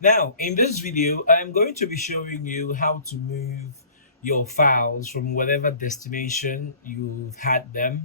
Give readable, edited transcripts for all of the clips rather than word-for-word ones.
Now, in this video, I'm going to be showing you how to move your files from whatever destination you've had them,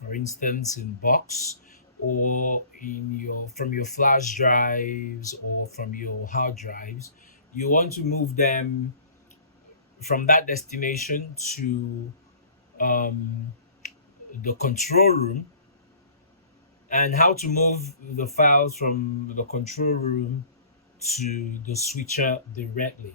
for instance, in box or in your from your flash drives or from your hard drives. You want to move them from that destination to um, the control room, and how to move the files from the control room to the switcher directly.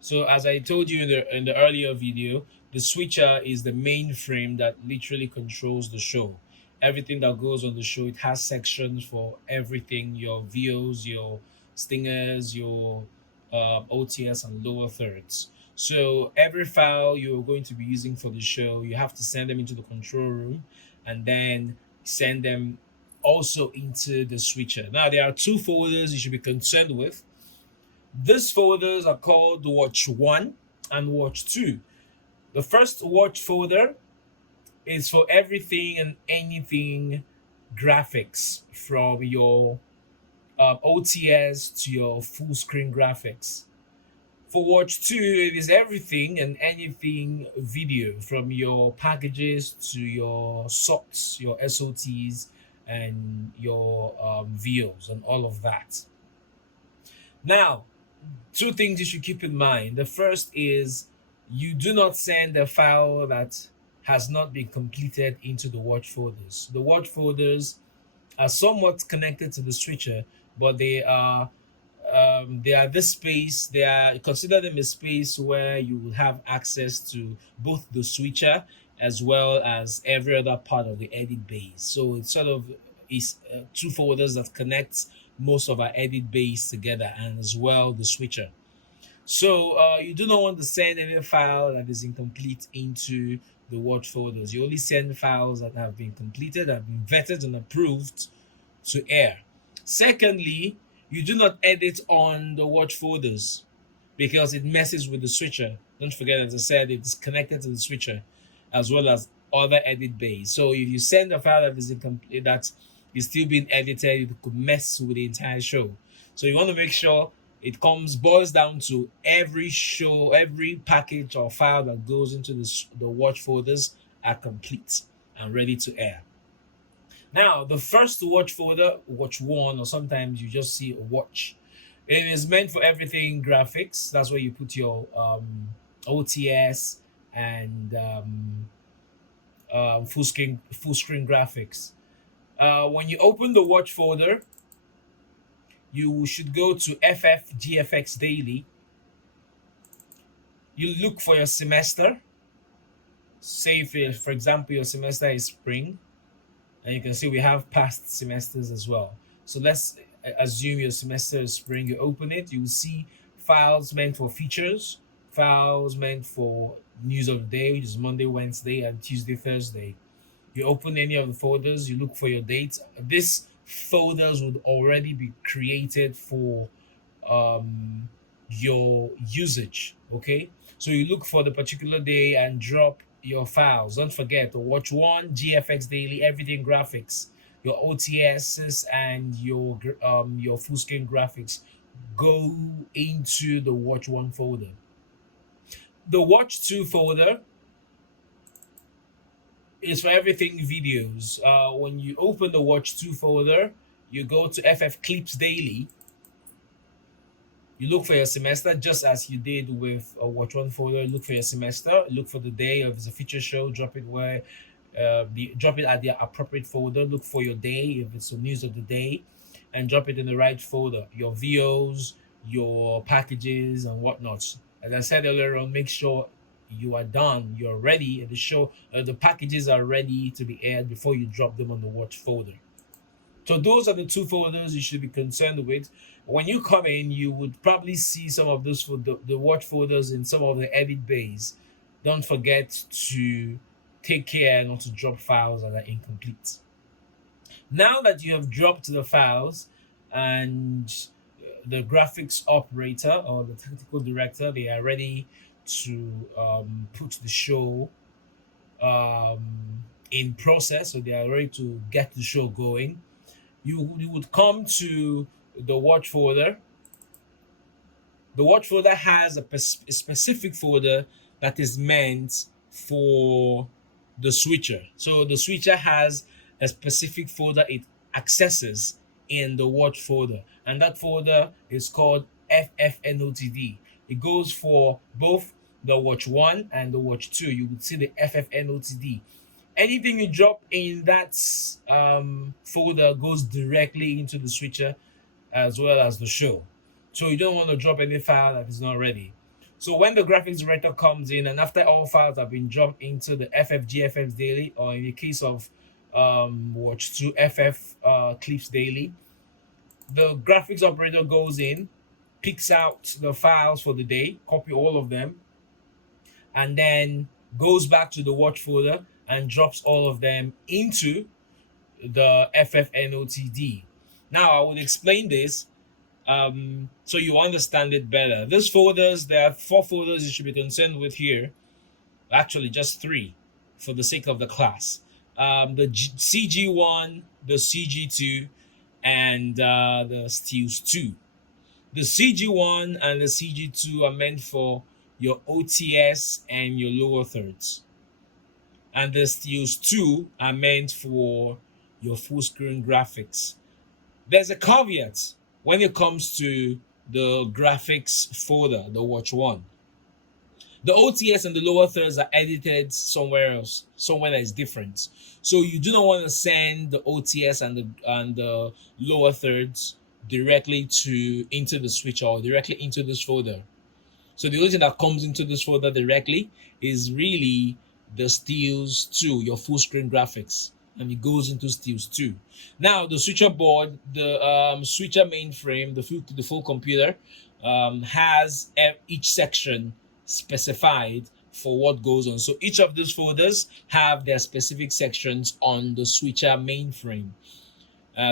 So as I told you in the earlier video, the switcher is the mainframe that literally controls the show. Everything that goes on the show, it has sections for everything: your VOs, your stingers, your OTS, and lower thirds. So every file you're going to be using for the show, you have to send them into the control room, and then send them also into the switcher. Now there are two folders you should be concerned with. These folders are called Watch 1 and Watch 2. The first Watch folder is for everything and anything graphics, from your OTS to your full screen graphics. For Watch 2, it is everything and anything video, from your packages to your SOTs, your SOTs, and your VOs, and all of that. Now, two things you should keep in mind. The first is you do not send a file that has not been completed into the watch folders. The watch folders are somewhat connected to the switcher, but they are this space. They are, consider them a space where you will have access to both the switcher as well as every other part of the edit base. So it sort of is two folders that connect most of our edit base together, and as well the switcher. So you do not want to send any file that is incomplete into the watch folders. You only send files that have been completed, have been vetted and approved to air. Secondly, you do not edit on the watch folders because it messes with the switcher. Don't forget, as I said, it's connected to the switcher as well as other edit bays. So if you send a file that is incomplete, that is still being edited, it could mess with the entire show. So you want to make sure it boils down to every show, every package or file that goes into the watch folders are complete and ready to air. Now, the first watch folder, watch one, or sometimes you just see a watch. It is meant for everything graphics. That's where you put your OTS and full screen graphics. When you open the watch folder, you should go to FFGFX Daily. You look for your semester. Say if, for example, your semester is spring, and you can see we have past semesters as well. So let's assume your semester is spring. You open it, you will see files meant for features, files meant for news of the day, which is Monday, Wednesday, and Tuesday, Thursday. You open any of the folders, you look for your dates. These folders would already be created for your usage. Okay, so you look for the particular day and drop your files. Don't forget to watch one, GFX Daily, everything graphics, your OTSs and your full screen graphics go into the watch one folder. The watch two folder is for everything videos. When you open the watch two folder, you go to FF Clips Daily. You look for your semester just as you did with a watch one folder. Look for your semester. Look for the day. If it's a feature show, drop it where drop it at the appropriate folder. Look for your day if it's the news of the day, and drop it in the right folder. Your VOs, your packages, and whatnot. As I said earlier on, make sure you are done. You're ready. The show, the packages are ready to be aired before you drop them on the watch folder. So those are the two folders you should be concerned with. When you come in, you would probably see some of those for the watch folders in some of the edit bays. Don't forget to take care not to drop files that are incomplete. Now that you have dropped the files, and the graphics operator or the technical director, they are ready to put the show in process, so they are ready to get the show going. You would come to the watch folder, The watch folder has a specific folder that is meant for the switcher. So the switcher has a specific folder it accesses in the watch folder, and that folder is called FFNOTD. It goes for both the watch 1 and the watch 2. You would see the FFNOTD. Anything you drop in that folder goes directly into the switcher as well as the show. So you don't want to drop any file that is not ready. So when the graphics director comes in, and after all files have been dropped into the FFGFFs daily, or in the case of Watch 2 FF Clips daily, the graphics operator goes in, picks out the files for the day, copy all of them, and then goes back to the watch folder and drops all of them into the FFNOTD. Now I would explain this so you understand it better. These folders, there are 4 folders you should be concerned with here. Actually, just 3 for the sake of the class. The CG1, the CG2, and the Steels 2. The CG1 and the CG2 are meant for your OTS and your lower thirds. And the Steels 2 are meant for your full screen graphics. There's a caveat when it comes to the graphics folder, the Watch 1. The OTS and the lower thirds are edited somewhere else, somewhere that is different. So you do not want to send the OTS and the lower thirds directly into the switcher or directly into this folder. So the only thing that comes into this folder directly is really the Steels 2, your full screen graphics, and it goes into Steels 2. Now the switcher board, the switcher mainframe, the full computer has each section specified for what goes on. So each of these folders have their specific sections on the switcher mainframe.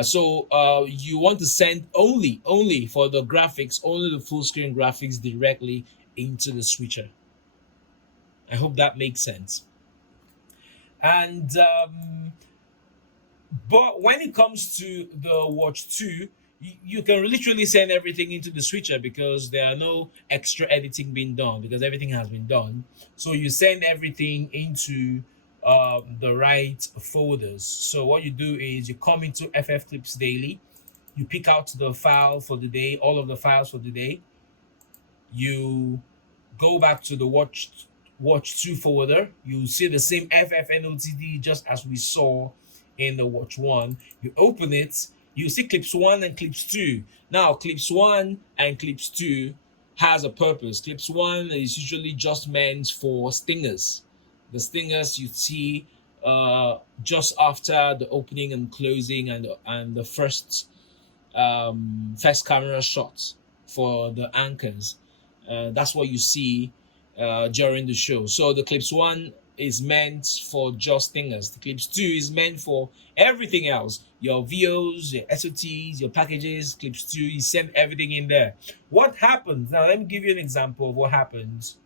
So you want to send only for the graphics, only the full screen graphics directly into the switcher. I hope that makes sense. And but when it comes to the Watch 2, you can literally send everything into the switcher because there are no extra editing being done because everything has been done. So you send everything into the right folders. So what you do is you come into FF Clips Daily, you pick out the file for the day, all of the files for the day. You go back to the Watch 2 folder. You see the same FFNOTD just as we saw in the Watch 1. You open it, you see Clips 1 and Clips 2. Now, Clips 1 and Clips 2 has a purpose. Clips 1 is usually just meant for stingers. The stingers you see just after the opening and closing and the first camera shot for the anchors. That's what you see during the show. So the Clips 1 is meant for just stingers. The Clips 2 is meant for everything else. Your VOs, your SOTs, your packages, Clips 2, you send everything in there. What happens? Now let me give you an example of what happens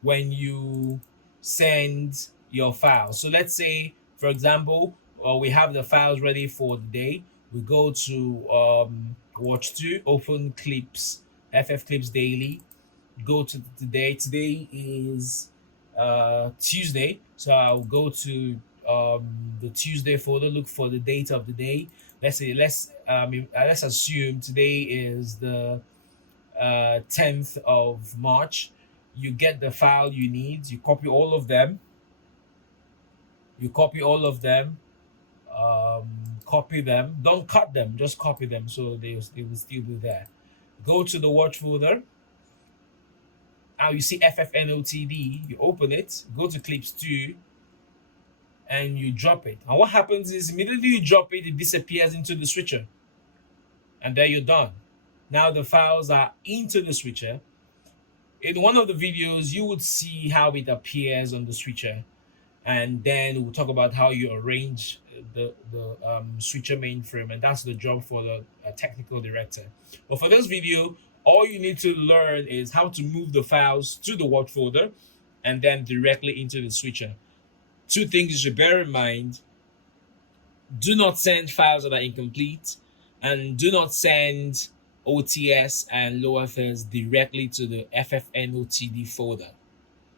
when you send your files. So let's say, for example, we have the files ready for the day. We go to Watch 2, open Clips, FF Clips Daily, go to today. Today is Tuesday, so I'll go to the Tuesday folder, look for the date of the day. Let's assume today is the 10th of March. You get the file you need, you copy all of them, copy them, don't cut them, just copy them so they will still be there. Go to the watch folder. Now you see FFNOTD, you open it, go to Clips 2, and you drop it. And what happens is immediately you drop it, it disappears into the switcher. And there you're done. Now the files are into the switcher. In one of the videos, you would see how it appears on the switcher. And then we'll talk about how you arrange the switcher mainframe. And that's the job for the technical director. But for this video, all you need to learn is how to move the files to the watch folder and then directly into the switcher. 2 things you should bear in mind. Do not send files that are incomplete, and do not send OTS and lower thirds directly to the FFNOTD folder.